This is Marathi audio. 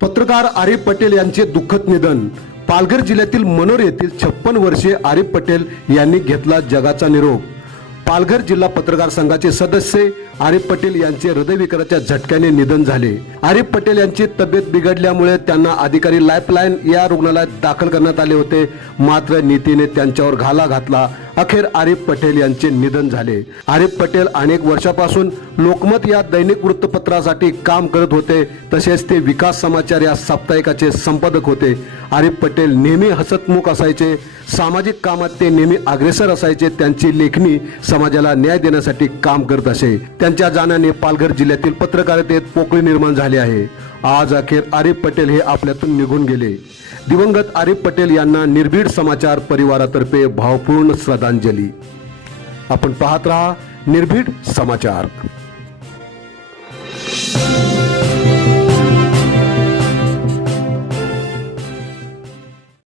पत्रकार आरिफ पटेल यांचे दुःखद निधन. पालघर जिल्ह्यातील मनोर येथील छप्पन वर्षीय आरिफ पटेल यांनी घेतला जगाचा निरोप. पालघर जिल्हा पत्रकार संघाचे सदस्य आरिफ पटेल यांचे हृदयविकाराच्या झटक्याने निधन झाले. आरिफ पटेल यांची तब्येत बिघडल्यामुळे त्यांना अधिकारी लाईफलाईन या रुग्णालयात दाखल करण्यात आले होते. मात्र नीतीने त्यांच्यावर घाला घातला. अखेर आरिफ पटेल यांचे निधन झाले. आरिफ पटेल अनेक वर्षापासून लोकमत या दैनिक वृत्तपत्रासाठी काम करत होते. तसेच ते विकास समाचार या साप्ताहिकाचे संपादक होते. आरिफ पटेल नेहमी हसतमुख असायचे. सामाजिक कामात ते नेहमी अग्रेसर असायचे. त्यांची लेखणी समाजाला न्याय देण्यासाठी काम करत असे. त्यांच्या जाण्याने पालघर जिल्ह्यातील पत्रकारितेत पोकळी निर्माण झाली आहे. आज अखेर आरिफ पटेल हे आपल्यातून निघून गेले. दिवंगत आरिफ पटेल यांना निर्भीड समाचार परिवारातर्फे भावपूर्ण श्रद्धांजली. आपण पाहत राहा निर्भीड समाचार.